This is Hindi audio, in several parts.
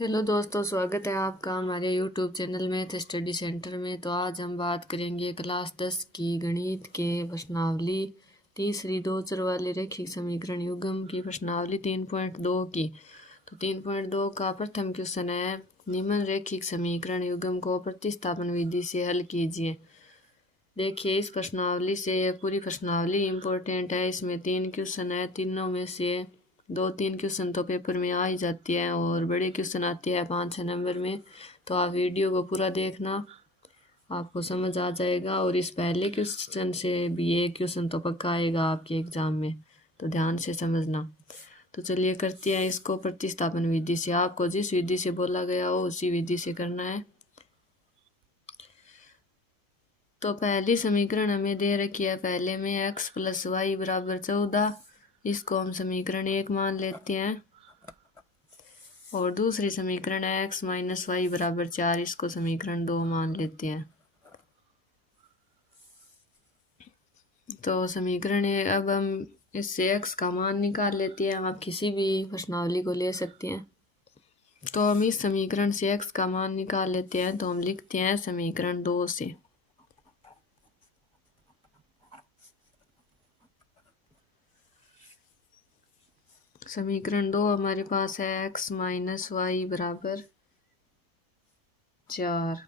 हेलो दोस्तों, स्वागत है आपका हमारे YouTube channel math study centre में। तो आज हम बात करेंगे क्लास 10 की गणित के प्रश्नावली तीसरी दो चर वाले रैखिक समीकरण युग्म की प्रश्नावली 3.2 की। तो 3.2 का प्रथम क्वेश्चन है, निम्न रैखिक समीकरण युग्म को प्रतिस्थापन विधि से हल कीजिए। देखिए, इस प्रश्नावली से यह पूरी प्रश्नावली इम्पोर्टेंट है। इसमें 3 क्वेश्चन है, तीनों में से 2-3 क्वेश्चन तो पेपर में आ ही जाती है और बड़े क्वेश्चन आते हैं 5-6 नंबर में। तो आप वीडियो को पूरा देखना, आपको समझ आ जाएगा। और इस पहले क्वेश्चन से भी ये क्वेश्चन तो पक्का आएगा आपके एग्जाम में, तो ध्यान से समझना। तो चलिए करते हैं इसको प्रतिस्थापन विधि से। आपको जिस विधि से बोला गया हो उसी विधि से करना है। तो पहली समीकरण हमें दे रखी है, पहले में x प्लस वाई बराबर 14, इसको हम समीकरण 1 मान लेते हैं। और दूसरी समीकरण है x माइनस वाई बराबर 4, इसको समीकरण 2 मान लेते हैं। तो समीकरण अब हम इससे x का मान निकाल लेते हैं। आप किसी भी प्रश्नावली को ले सकते हैं। तो हम इस समीकरण से x का मान निकाल लेते हैं। तो हम लिखते हैं समीकरण 2 से समीकरण 2 हमारे पास है x माइनस वाई बराबर 4।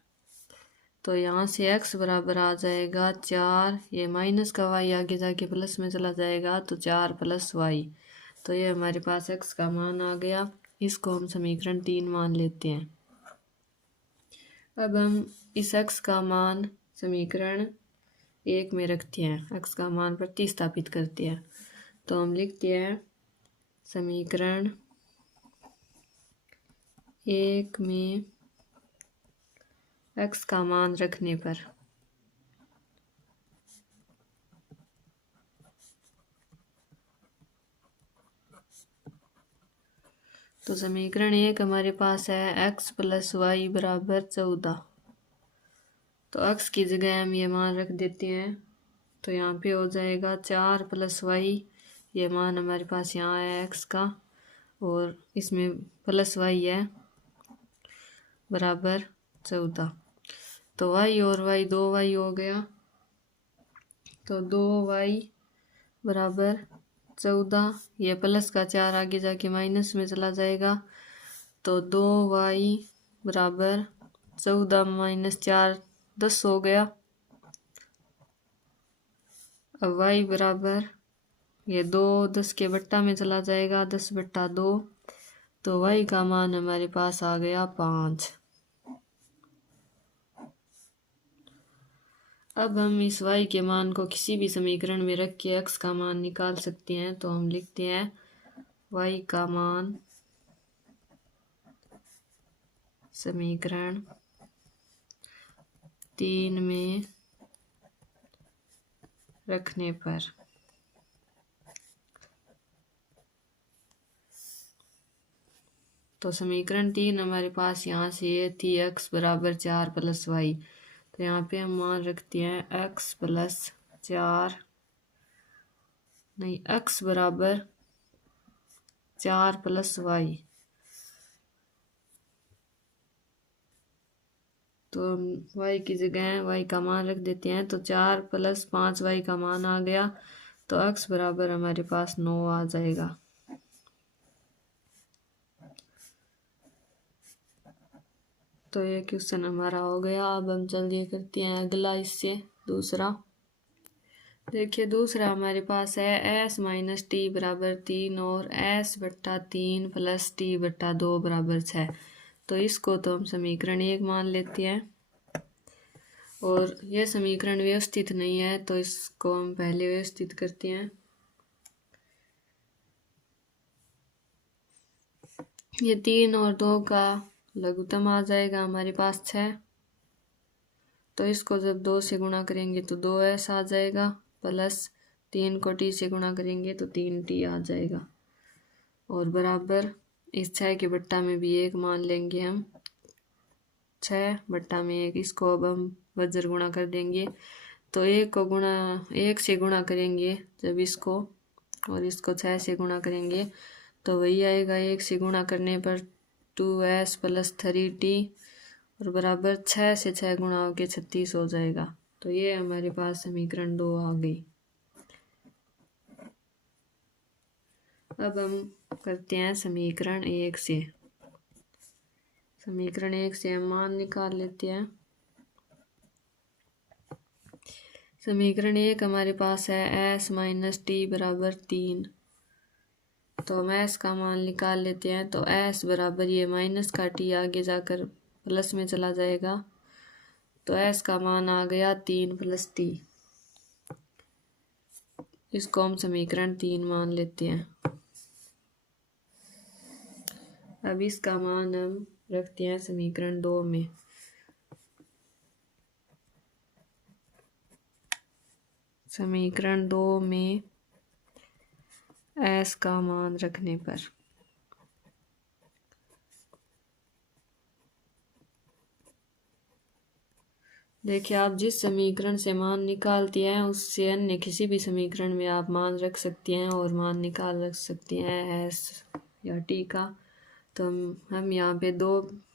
तो यहाँ से x बराबर आ जाएगा 4, ये माइनस का y आगे जाके प्लस में चला जाएगा, तो 4 प्लस वाई। तो ये हमारे पास x का मान आ गया। इसको हम समीकरण 3 मान लेते हैं। अब हम इस x का मान समीकरण 1 में रखते हैं, x का मान प्रतिस्थापित करते हैं। तो हम लिखते हैं समीकरण 1 में x का मान रखने पर तो समीकरण 1 हमारे पास है x प्लस वाई बराबर 14। तो x की जगह हम ये मान रख देते हैं। तो यहाँ पे हो जाएगा 4 प्लस वाई, ये मान हमारे पास यहाँ है x का, और इसमें प्लस वाई है बराबर 14। तो y और y 2y हो गया। तो 2y बराबर 14, ये प्लस का 4 आगे जाके माइनस में चला जाएगा। तो 2y बराबर 14 माइनस 4 10 हो गया। अब y बराबर ये 2 10 के बट्टा में चला जाएगा, 10/2। तो y का मान हमारे पास आ गया 5। अब हम इस y के मान को किसी भी समीकरण में रख के x का मान निकाल सकते हैं। तो हम लिखते हैं y का मान समीकरण 3 में रखने पर तो समीकरण 3 हमारे पास यहाँ से ये थी x बराबर 4 प्लस वाई। तो यहाँ पे हम मान रखते हैं x प्लस 4, नहीं, x बराबर 4 प्लस वाई। तो y की जगह y का मान रख देते हैं। तो 4 प्लस 5y का मान आ गया। तो x बराबर हमारे पास 9 आ जाएगा। तो ये क्वेश्चन हमारा हो गया। अब हम जल्दी करते हैं अगला, इससे दूसरा। देखिए, दूसरा हमारे पास है s माइनस टी बराबर 3 और s/3 प्लस t/2 बराबर 6। तो इसको तो हम समीकरण 1 मान लेते हैं। और यह समीकरण व्यवस्थित नहीं है, तो इसको हम पहले व्यवस्थित करते हैं। ये 3 और 2 का लघुत्तम आ जाएगा हमारे पास 6। तो इसको जब 2 से गुणा करेंगे तो 2s आ जाएगा, प्लस 3 को t से गुणा करेंगे तो 3t आ जाएगा। और बराबर इस 6 के बट्टा में भी 1 मान लेंगे हम, 6/1। इसको अब हम वज्र गुणा कर देंगे। तो 1 से गुणा करेंगे जब इसको, और इसको 6 से गुणा करेंगे तो वही आएगा। 1 से गुणा करने पर 2s प्लस 3t और बराबर 6 से 6 गुणा होके 36 हो जाएगा। तो ये हमारे पास समीकरण 2 आ गई। अब हम करते हैं समीकरण 1 से। समीकरण 1 से हम मान निकाल लेते हैं। समीकरण 1 हमारे पास है s माइनस टी बराबर 3। तो हम s का मान निकाल लेते हैं। तो s बराबर ये माइनस का t आगे जाकर प्लस में चला जाएगा। तो s का मान आ गया 3 प्लस t। इसको हम समीकरण 3 मान लेते हैं। अब इसका मान हम रखते हैं समीकरण 2 में। समीकरण 2 में s का मान रखने पर देखिए, आप जिस समीकरण से मान निकालते हैं उससे अन्य किसी भी समीकरण में आप मान रख सकती हैं और मान निकाल रख सकती हैं s या t का। तो हम यहाँ पे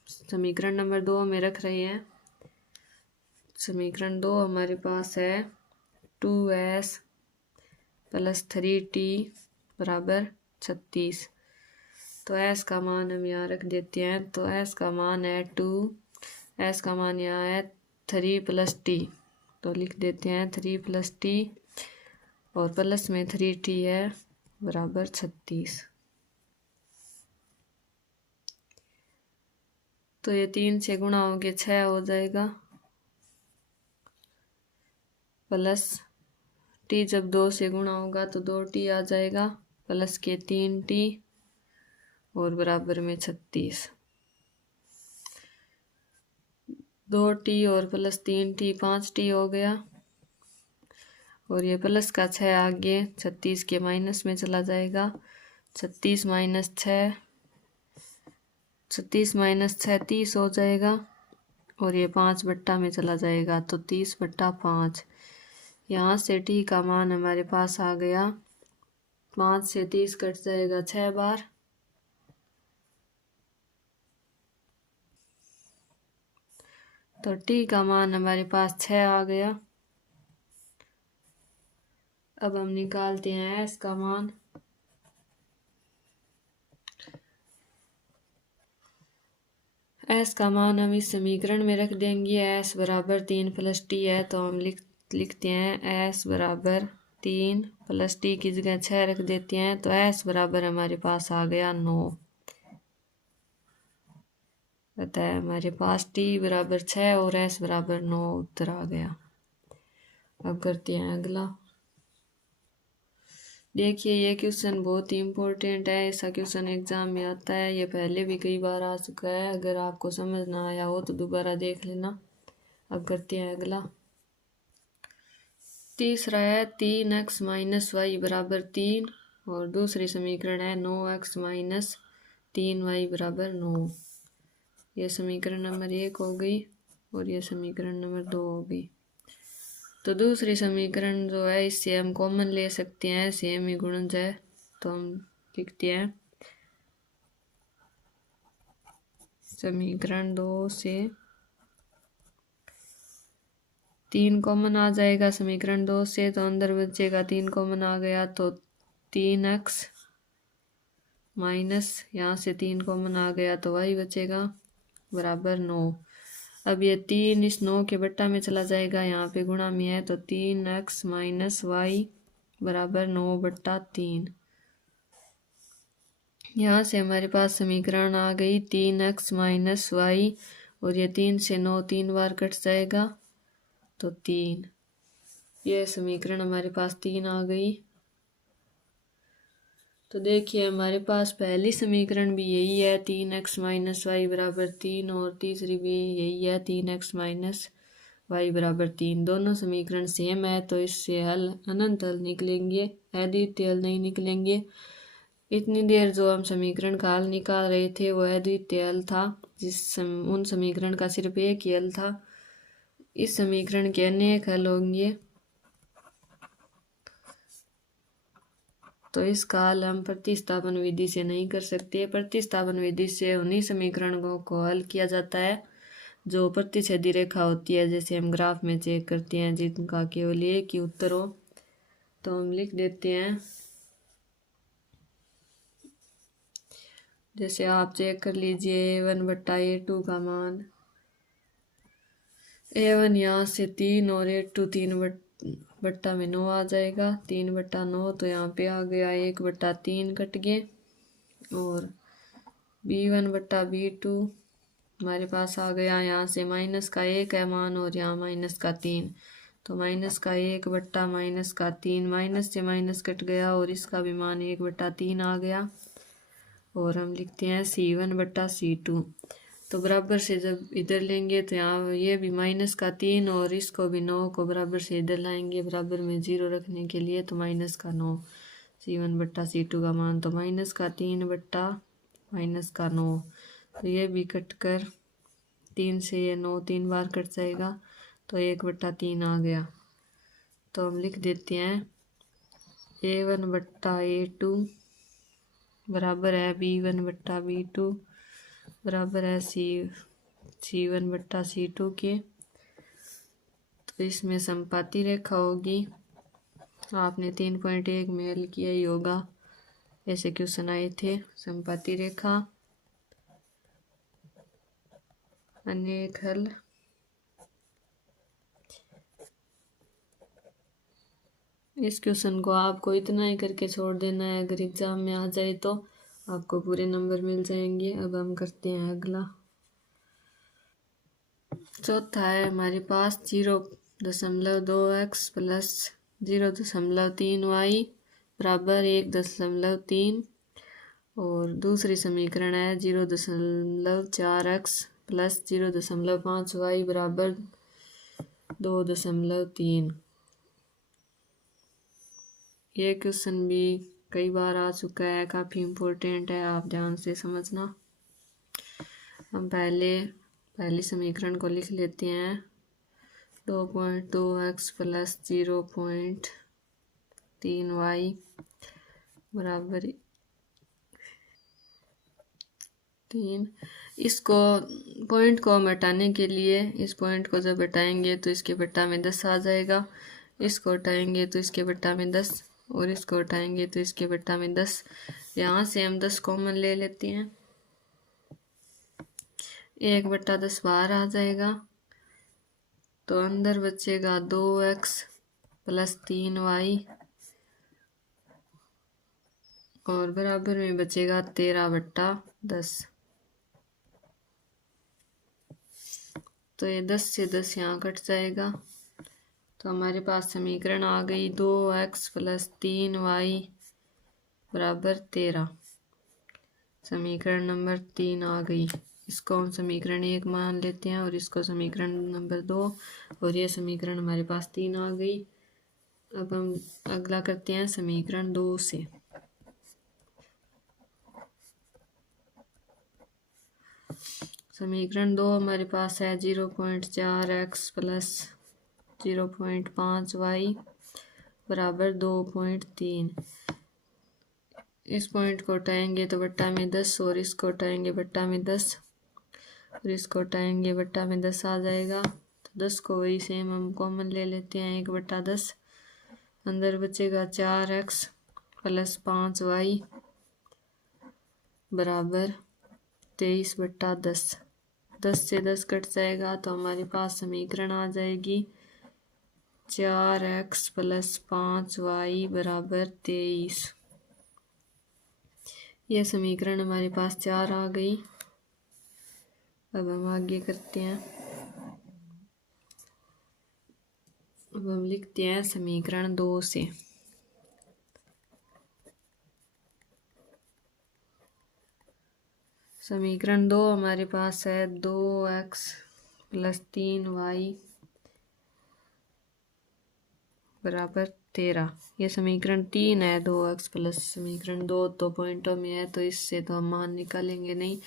समीकरण नंबर 2 में रख रहे हैं। समीकरण 2 हमारे पास है 2s प्लस 3t बराबर 36। तो s का मान हम यहाँ रख देते हैं। तो s का मान है 2, s का मान यहाँ है 3 प्लस t। तो लिख देते हैं 3 प्लस t और प्लस में 3t है बराबर 36। तो ये 3 से गुणा होके 6 हो जाएगा, प्लस t जब 2 से गुणा होगा तो 2t आ जाएगा, प्लस के 3t और बराबर में 36। 2t और प्लस 3t 5t हो गया और ये प्लस का 6 आगे 36 के माइनस में चला जाएगा। 36 माइनस 6 30 हो जाएगा और ये 5 बट्टा में चला जाएगा तो 30/5। यहाँ से t का मान हमारे पास आ गया 5 से 30 कट जाएगा 6 बार। तो t का मान हमारे पास 6 आ गया। अब हम निकालते हैं s का मान। s का मान हम इस समीकरण में रख देंगे। s बराबर 3 प्लस t है तो हम लिखते हैं s बराबर 3 प्लस t की जगह 6 रख देते हैं। तो s बराबर हमारे पास आ गया 9। बताया हमारे पास t बराबर 6 और s बराबर 9 उत्तर आ गया। अब करते हैं अगला। देखिए, ये क्वेश्चन बहुत ही इम्पोर्टेंट है। ऐसा क्वेश्चन एग्जाम में आता है। ये पहले भी कई बार आ चुका है। अगर आपको समझ ना आया हो तो दोबारा देख लेना। अब करते हैं अगला। तीसरा है 3x माइनस वाई बराबर 3 और दूसरी समीकरण है 9x माइनस 3y बराबर 9। ये समीकरण नंबर 1 हो गई और ये समीकरण नंबर 2 हो गई। तो दूसरी समीकरण जो है इससे हम कॉमन ले सकते हैं, सेम ही गुणज है। तो हम लिखते हैं समीकरण 2 से 3 कॉमन आ जाएगा समीकरण 2 से। तो अंदर बचेगा 3 कॉमन आ गया तो 3x माइनस यहाँ से 3 कॉमन आ गया तो y बचेगा बराबर 9। अब ये 3 इस 9 के बट्टा में चला जाएगा, यहाँ पे गुणा में है तो 3x माइनस वाई बराबर 9/3। यहाँ से हमारे पास समीकरण आ गई 3x माइनस वाई और ये 3 से 9 3 बार कट जाएगा तो 3। ये समीकरण हमारे पास 3 आ गई। तो देखिए, हमारे पास पहली समीकरण भी यही है 3x माइनस वाई बराबर 3 और तीसरी भी यही है 3x माइनस वाई बराबर 3। दोनों समीकरण सेम है तो इससे हल अनंत हल निकलेंगे, अद्वितीय हल नहीं निकलेंगे। इतनी देर जो हम समीकरण का हल निकाल रहे थे वो अद्वितीय हल था, उन समीकरण का सिर्फ एक ही हल था। इस समीकरण के अनेक हल होंगे। तो इसका हल हम प्रतिस्थापन विधि से नहीं कर सकते। प्रतिस्थापन विधि से उन्हीं समीकरणों को हल किया जाता है जो प्रतिच्छेदी रेखा होती है, जैसे हम ग्राफ में चेक करते हैं, जिनका केवल एक ही उत्तर हो। तो हम लिख देते हैं, जैसे आप चेक कर लीजिए A1/A2 का मान, A1 यहाँ से 3 और A2 3 में 9 आ जाएगा। 3/9 तो यहाँ पे आ गया 1/3 कट गए। और B1/B2 हमारे पास आ गया, यहाँ से -1 है मान और यहाँ -3, तो -1/-3 माइनस से माइनस कट गया और इसका भी मान 1/3 आ गया। और हम लिखते हैं C1/C2। तो बराबर से जब इधर लेंगे तो यहाँ ये भी -3 और इसको भी 9 को बराबर से इधर लाएंगे, बराबर में 0 रखने के लिए, तो -9 C1/C2 का मान, तो -3/-9, तो ये भी कट कर 3 से ये 9 3 बार कट जाएगा, तो 1/3 आ गया। तो हम लिख देते हैं A1/A2 बराबर है B1/B2 बराबर है C1/C2 के। तो इसमें समपाती रेखा होगी, आपने 3.1 में हल किया ही होगा, ऐसे क्वेश्चन आए थे। समपाती रेखा अनेक हल। इस क्वेश्चन को आपको इतना ही करके छोड़ देना है, अगर एग्जाम में आ जाए तो आपको पूरे नंबर मिल जाएंगे। अब हम करते हैं अगला। चौथा है हमारे पास 0.2x प्लस 0.3y बराबर 1.3। और दूसरी समीकरण है 0.4x प्लस 0.5y बराबर 2.3। ये क्वेश्चन भी कई बार आ चुका है, काफ़ी इम्पोर्टेंट है, आप ध्यान से समझना। हम पहली समीकरण को लिख लेते हैं, 2.2x प्लस 0.3y बराबर 3। इसको पॉइंट को हम हटाने के लिए, इस पॉइंट को जब हटाएंगे तो इसके बट्टा में 10 आ जाएगा, इसको हटाएंगे तो इसके बट्टा में 10 और इसको हटाएंगे तो इसके बट्टा में 10। यहाँ से हम 10 कॉमन ले लेते हैं, 1/10 बाहर आ जाएगा, तो अंदर बचेगा 2x प्लस 3y और बराबर में बचेगा 13/10। तो ये 10 से 10 यहाँ कट जाएगा, तो हमारे पास समीकरण आ गई 2x प्लस 3y बराबर 13। समीकरण नंबर 3 आ गई। इसको हम समीकरण 1 मान लेते हैं और इसको समीकरण नंबर 2, और ये समीकरण हमारे पास 3 आ गई। अब हम अगला करते हैं समीकरण 2 से। समीकरण 2 हमारे पास है 0.4x प्लस 0.5y बराबर 2.3। इस पॉइंट को हटाएंगे तो बट्टा में 10 और इसको हटाएंगे बट्टा में 10 और इसको हटाएंगे बट्टा में 10 आ जाएगा। तो 10 को वही सेम हम कॉमन ले लेते हैं, 1/10, अंदर बचेगा 4x प्लस 5y बराबर 23/10। 10 से 10 कट जाएगा, तो हमारे पास समीकरण आ जाएगी 4x प्लस 5y बराबर 23। यह समीकरण हमारे पास 4 आ गई। अब हम आगे करते हैं। अब हम लिखते हैं समीकरण 2 से। समीकरण 2 हमारे पास है 2x प्लस 3y बराबर 13। ये समीकरण 3 है, 2x प्लस समीकरण 2 तो पॉइंटों में है, तो इससे तो हम मान निकालेंगे नहीं।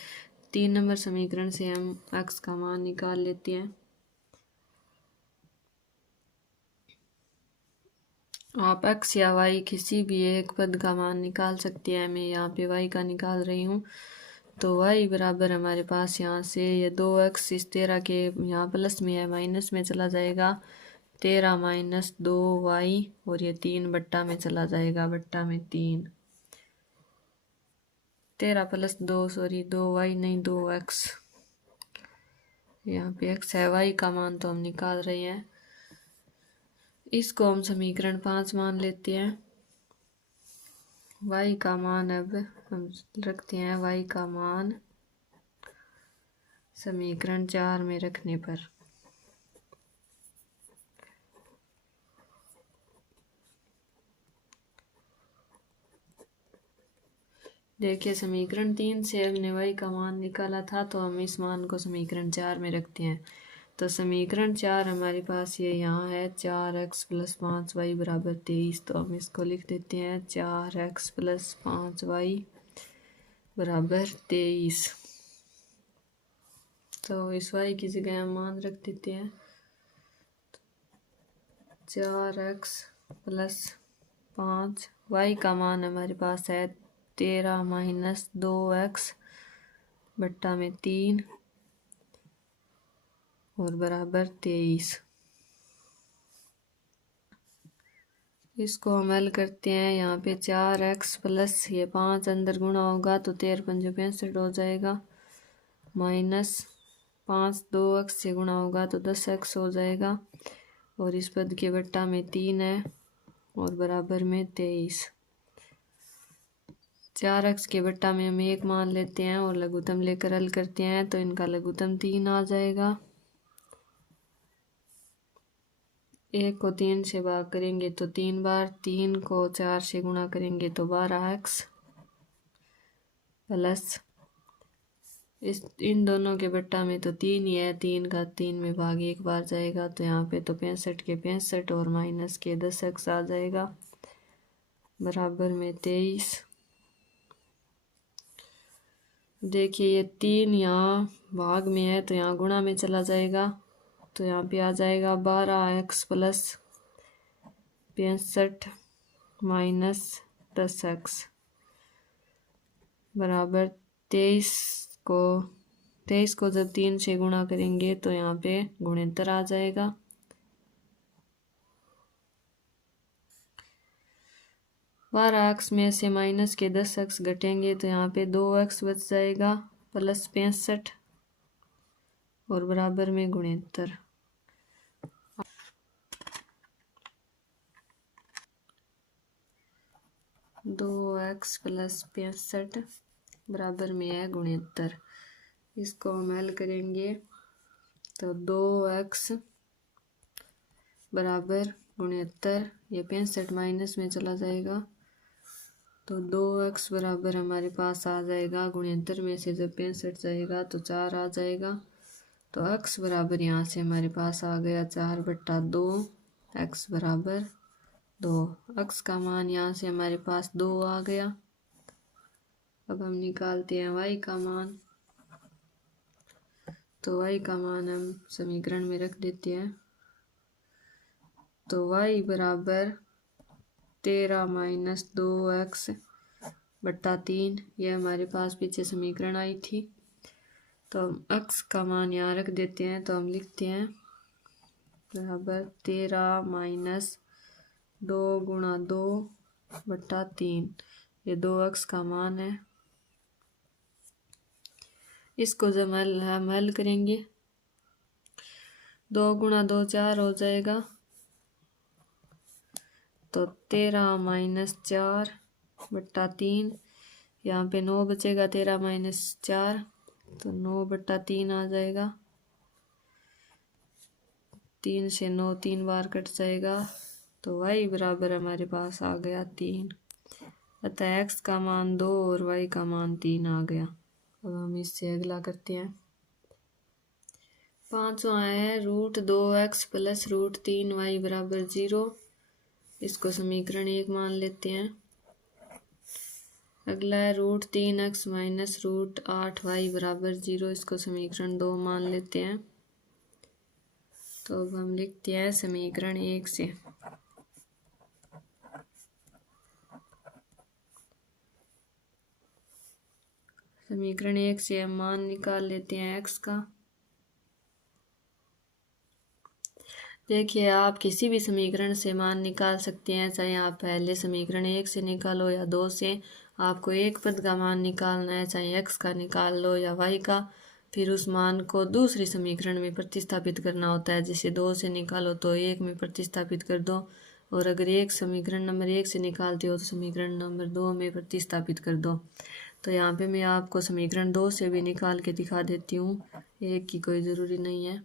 3 नंबर समीकरण से हम x का मान निकाल लेते हैं। आप x या y किसी भी एक पद का मान निकाल सकते हैं। मैं यहाँ पे y का निकाल रही हूँ। तो y बराबर हमारे पास यहाँ से ये 2x इस 13 के यहाँ प्लस में है, माइनस में चला जाएगा, 13 माइनस 2y, और ये 3 बट्टा में चला जाएगा, बट्टा में 3, 13 प्लस 2, सॉरी 2y नहीं 2x, यहाँ पे x है, y का मान तो हम निकाल रहे हैं। इसको हम समीकरण 5 मान लेते हैं। y का मान अब हम रखते हैं, y का मान समीकरण 4 में रखने पर देखिए, समीकरण 3 से हमने y का मान निकाला था, तो हम इस मान को समीकरण 4 में रखते हैं। तो समीकरण 4 हमारे पास ये यहाँ है, 4x प्लस 5y बराबर 23। तो हम इसको लिख देते हैं, 4x प्लस 5y बराबर 23। तो इस y की जगह हम मान रख देते हैं, 4x प्लस 5y का मान हमारे पास है 13 माइनस 2x बट्टा में 3 और बराबर 23। इसको हम हल करते हैं। यहाँ पे 4x प्लस ये 5 अंदर गुणा होगा तो 13 पंजे 65 हो जाएगा, माइनस 5 2x से गुणा होगा तो 10x हो जाएगा, और इस पद के बट्टा में 3 है और बराबर में 23। 4x के बट्टा में हम 1 मान लेते हैं और लघुत्तम लेकर हल करते हैं, तो इनका लघुत्तम 3 आ जाएगा। 1 को 3 से भाग करेंगे तो 3 बार, 3 को 4 से गुणा करेंगे तो 12x प्लस इन दोनों के बट्टा में तो 3 ही है, 3 का 3 में भाग 1 बार जाएगा, तो यहाँ पे तो 65 के 65 और माइनस के 10x आ जाएगा, बराबर में 23। देखिए ये 3 यहाँ भाग में है तो यहाँ गुणा में चला जाएगा, तो यहाँ पे आ जाएगा 12x प्लस 65 माइनस 10x बराबर 23 को जब 3 से गुणा करेंगे तो यहाँ पे गुणितर आ जाएगा। बारह एक्स में से माइनस के 10x घटेंगे तो यहाँ पे 2x बच जाएगा प्लस 65 और बराबर में गुणितर। 2x प्लस 65 बराबर में है गुणितर। इसको हम हल करेंगे तो 2x बराबर गुणितर, ये 65 माइनस में चला जाएगा तो 2x बराबर हमारे पास आ जाएगा, गुणितर में से जब 65 जाएगा तो 4 आ जाएगा, तो x बराबर यहाँ से हमारे पास आ गया 4/2, x बराबर 2। x का मान यहाँ से हमारे पास 2 आ गया। अब हम निकालते हैं y का मान, तो y का मान हम समीकरण में रख देते हैं, तो y बराबर 13 माइनस 2x बट्टा 3, यह हमारे पास पीछे समीकरण आई थी। तो हम x का मान यहाँ रख देते हैं, तो हम लिखते हैं बराबर 13 माइनस 2 गुणा 2 बट्टा 3, ये 2x का मान है। इसको जब हम हल करेंगे 2 गुणा 2 4 हो जाएगा, तो 13 माइनस 4 बट्टा 3, यहाँ पे 9 बचेगा, 13 माइनस 4 तो 9/3 आ जाएगा, 3 से 9 3 बार कट जाएगा, तो y बराबर हमारे पास आ गया 3। अतः x का मान 2 और y का मान 3 आ गया। अब हम इससे अगला करते हैं। 5वां है √2x प्लस √3y बराबर 0। इसको समीकरण 1 मान लेते हैं। अगला है √3x माइनस √8y बराबर 0। इसको समीकरण 2 मान लेते हैं। तो अब हम लिखते हैं समीकरण 1 से समीकरण 1 से हम मान निकाल लेते हैं x का। देखिए आप किसी भी समीकरण से मान निकाल सकते हैं, चाहे आप पहले समीकरण 1 से निकालो या 2 से। आपको एक पद का मान निकालना है, चाहे x का निकाल लो या y का, फिर उस मान को दूसरी समीकरण में प्रतिस्थापित करना होता है। जैसे 2 से निकालो तो 1 में प्रतिस्थापित कर दो, और अगर एक समीकरण नंबर 1 से निकालते हो तो समीकरण नंबर 2 में प्रतिस्थापित कर दो। तो यहाँ पे मैं आपको समीकरण 2 से भी निकाल के दिखा देती हूँ, एक की कोई ज़रूरी नहीं है।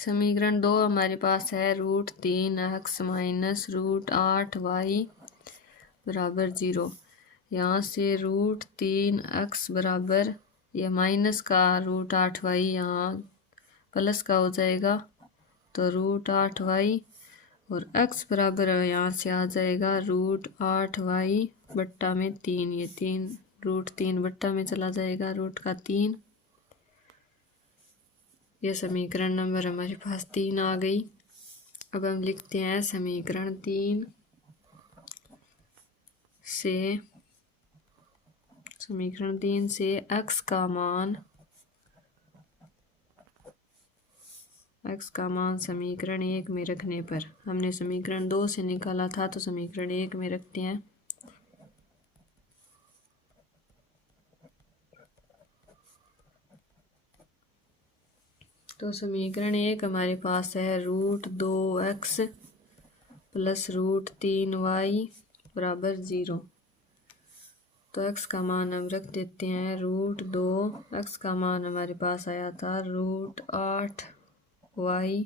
समीकरण 2 हमारे पास है √3x माइनस √8y बराबर 0। यहाँ से √3x बराबर, यह माइनस का √8y यहाँ प्लस का हो जाएगा, तो √8y और x बराबर यहाँ से आ जाएगा √8y बट्टा में 3। ये 3 बट्टा में चला जाएगा, रूट का 3। ये समीकरण नंबर हमारे पास 3 आ गई। अब हम लिखते हैं समीकरण 3 से x का मान समीकरण 1 में रखने पर, हमने समीकरण 2 से निकाला था तो समीकरण 1 में रखते हैं। तो समीकरण 1 हमारे पास है √2x प्लस √3y बराबर 0। तो x का मान हम रख देते हैं √2। x का मान हमारे पास आया था √8y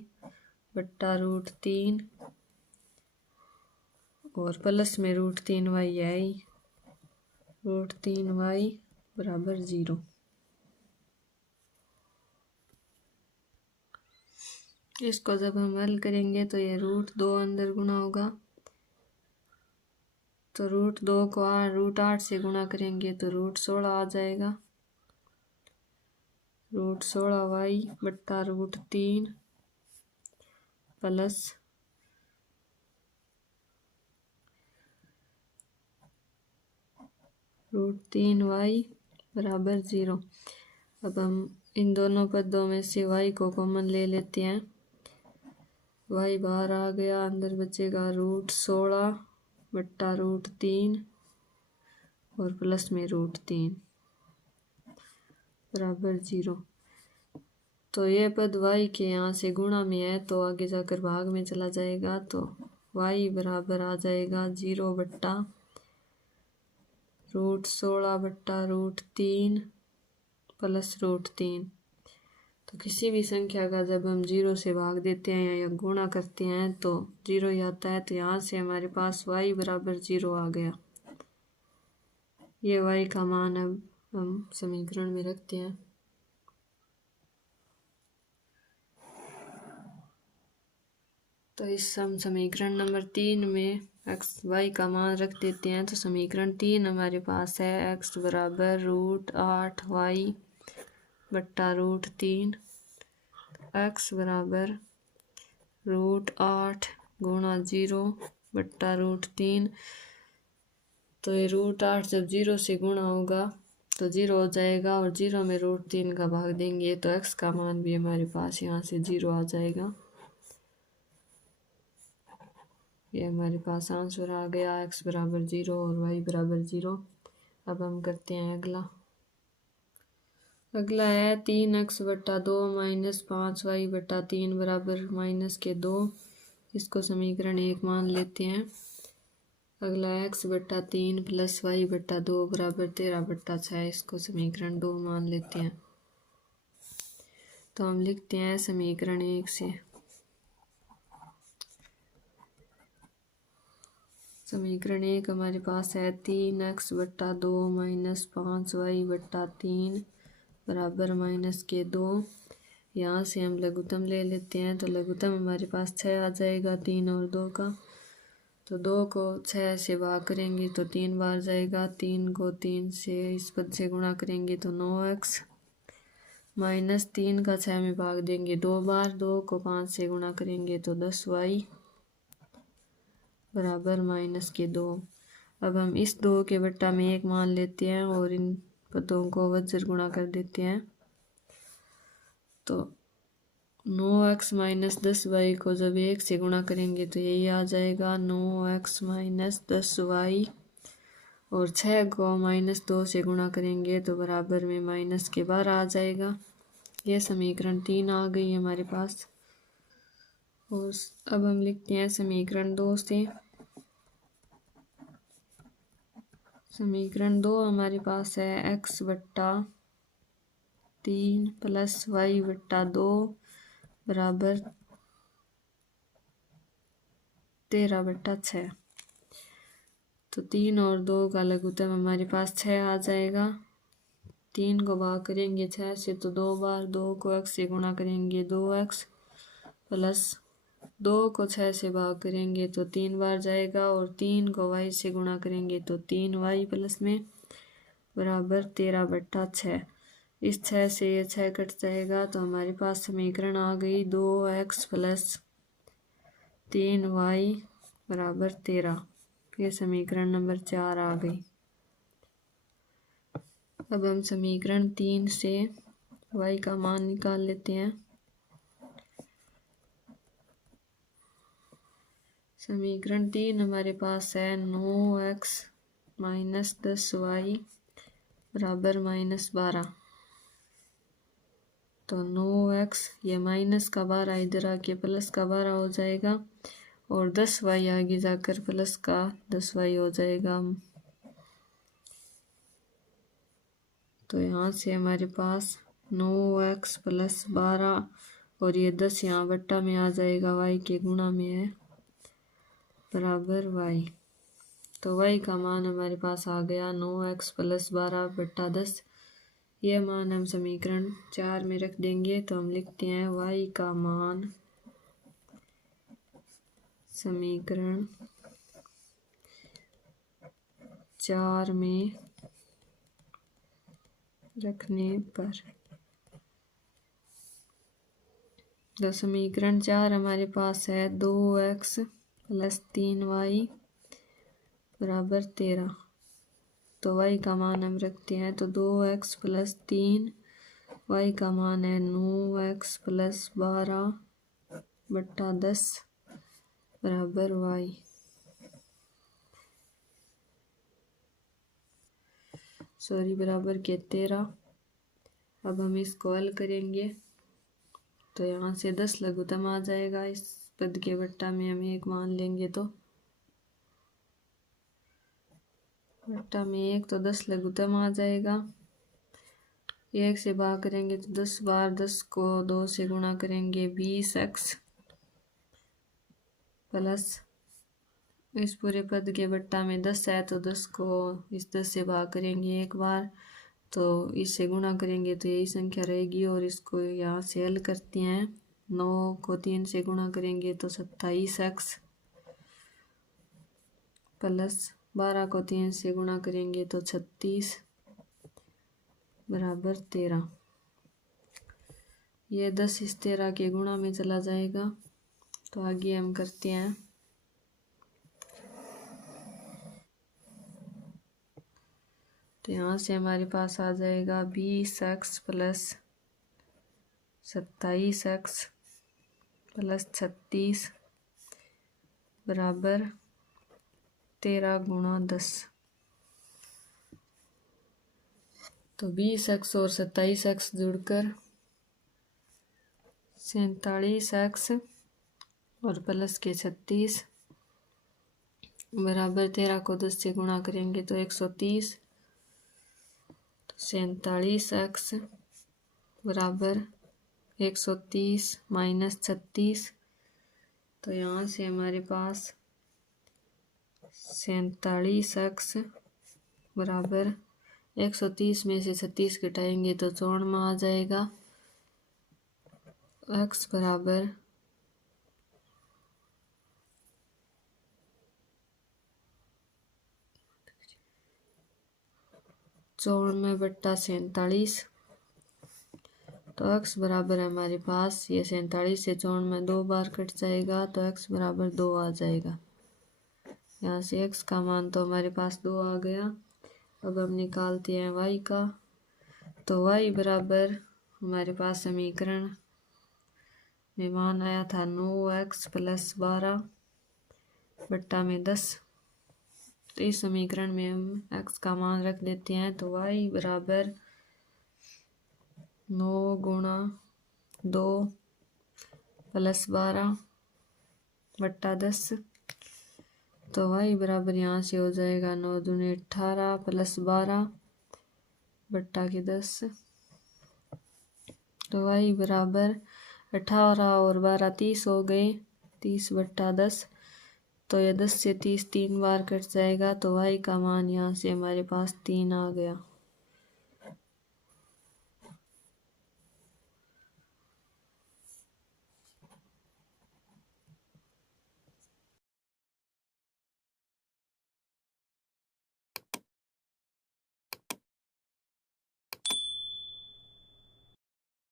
बट्टा √3 और प्लस में √3y है, √3y बराबर 0। इसको जब हम हल करेंगे तो ये √2 अंदर गुना होगा, तो √2 को √8 से गुना करेंगे तो √16 आ जाएगा। √16y बट्टा √3 प्लस √3y बराबर 0। अब हम इन दोनों पदों में से y को कॉमन ले लेते हैं। y बाहर आ गया, अंदर बचेगा √16 बट्टा √3 और प्लस में √3 बराबर 0। तो ये पद y के यहाँ से गुणा में है तो आगे जाकर भाग में चला जाएगा, तो y बराबर आ जाएगा 0 बट्टा √16 बट्टा √3 प्लस √3। तो किसी भी संख्या का जब हम 0 से भाग देते हैं या गुणा करते हैं तो 0 ही आता है। तो यहाँ से हमारे पास y बराबर 0 आ गया। ये y का मान अब हम समीकरण में रखते हैं। तो इस हम समीकरण नंबर 3 में y का मान रख देते हैं। तो समीकरण 3 हमारे पास है x बराबर √8y बट्टा √3, x बराबर √8 गुणा 0 बट्टा √3। तो ये √8 जब 0 से गुणा होगा तो 0 हो जाएगा और 0 में √3 का भाग देंगे तो x का मान भी हमारे पास यहाँ से 0 आ जाएगा। ये हमारे पास आंसर आ गया, x बराबर 0 और y बराबर 0। अब हम करते हैं अगला है 3x बट्टा 2 माइनस 5y बट्टा 3 बराबर -2। इसको समीकरण 1 मान लेते हैं। अगला x बट्टा 3 प्लस y बट्टा 2 बराबर 13 बट्टा 6, इसको समीकरण 2 मान लेते हैं। तो हम लिखते हैं समीकरण 1 से समीकरण 1 हमारे पास है 3x बट्टा 2 माइनस 5y बट्टा 3 बराबर -2। यहाँ से हम लघुत्तम ले लेते हैं, तो लघुत्तम हमारे पास 6 आ जाएगा 3 और 2 का। तो 2 को 6 से भाग करेंगे तो 3 बार जाएगा, 3 को 3 से इस पद से गुणा करेंगे तो 9x माइनस 3 का 6 में भाग देंगे 2 बार, 2 को 5 से गुणा करेंगे तो 10y बराबर -2। अब हम इस 2 के बट्टा में 1 मान लेते हैं और इन पदों को वज्र गुणा कर देते हैं। तो 9x माइनस 10y को जब 1 से गुणा करेंगे तो यही आ जाएगा 9x माइनस 10y, और 6 को -2 से गुणा करेंगे तो बराबर में -12 आ जाएगा। यह समीकरण 3 आ गई हमारे पास। और अब हम लिखते हैं समीकरण 2 से। समीकरण 2 हमारे पास है x बट्टा 3 प्लस y बट्टा 2 बराबर 13 बट्टा 6। तो 3 और 2 का लघुत्तम हमारे पास 6 आ जाएगा। 3 को भाग करेंगे 6 से तो 2 बार, 2 को x से गुणा करेंगे 2x, प्लस 2 को 6 से भाग करेंगे तो 3 बार जाएगा, और 3 को y से गुणा करेंगे तो 3y प्लस में बराबर 13 बट्टा 6। इस 6 से ये 6 कट जाएगा तो हमारे पास समीकरण आ गई 2x प्लस 3y बराबर 13। ये समीकरण नंबर 4 आ गई। अब हम समीकरण 3 से y का मान निकाल लेते हैं। समीकरण 3 हमारे पास है 9x माइनस 10y बराबर -12। तो 9x ये माइनस का 12 इधर आके प्लस का 12 हो जाएगा, और 10y आगे जाकर प्लस का 10y हो जाएगा। तो यहाँ से हमारे पास 9x प्लस 12 और ये 10 यहाँ बट्टा में आ जाएगा, y के गुणा में है, बराबर y। तो y का मान हमारे पास आ गया 9x प्लस 12 बट्टा 10। यह मान हम समीकरण 4 में रख देंगे। तो हम लिखते हैं y का मान समीकरण 4 में रखने पर, तो समीकरण 4 हमारे पास है 2x प्लस 3y बराबर 13। तो y का मान हम रखते हैं, तो 2x प्लस 3, y का मान है 9x प्लस 12 बट्टा 10 बराबर y। बराबर के 13। अब हम इसको हल करेंगे तो यहाँ से 10 लघुत्तम आ जाएगा। इस पद के बट्टा में हम 1 मान लेंगे तो बट्टा में 1, तो 10 लघुत्तम आ जाएगा। 1 से भाग करेंगे तो 10 बार, 10 को 2 से गुणा करेंगे 20x, प्लस इस पूरे पद के बट्टा में 10 है तो 10 को इस 10 से भाग करेंगे 1 बार, तो इससे गुणा करेंगे तो यही संख्या रहेगी। और इसको यहाँ से हल करते हैं। 9 को 3 से गुणा करेंगे तो 27x, प्लस 12 को 3 से गुणा करेंगे तो 36 बराबर 13। ये 10 इस 13 के गुणा में चला जाएगा। तो आगे हम करते हैं। तो यहाँ से हमारे पास आ जाएगा 20x प्लस 27x प्लस 36 बराबर 13 गुणा 10। तो 20x और 27x जुड़कर 47x और प्लस के 36 बराबर 13 को 10 से गुणा करेंगे तो 130। तो 47x बराबर 130 माइनस 36। तो यहाँ से हमारे पास 47x बराबर 130 में से 36 घटाएंगे तो 54 आ जाएगा। x बराबर 54 बट्टा 47। तो x बराबर हमारे पास ये 47 से 54 में 2 बार कट जाएगा तो x बराबर 2 आ जाएगा। यहाँ से x का मान तो हमारे पास 2 आ गया। अब हम निकालते हैं y का। तो y बराबर हमारे पास समीकरण में मान आया था 9x + 12 बट्टा में 10। तो इस समीकरण में हम x का मान रख देते हैं। तो y बराबर 9 गुणा 2 + 12 बट्टा 10। तो y बराबर यहाँ से हो जाएगा 9 दूनी 18 + 12 बट्टा के 10। तो y बराबर 18 और 12 30 हो गए, 30 बट्टा 10। तो यह 10 से 30 3 बार कट जाएगा। तो y का मान यहाँ से हमारे पास 3 आ गया।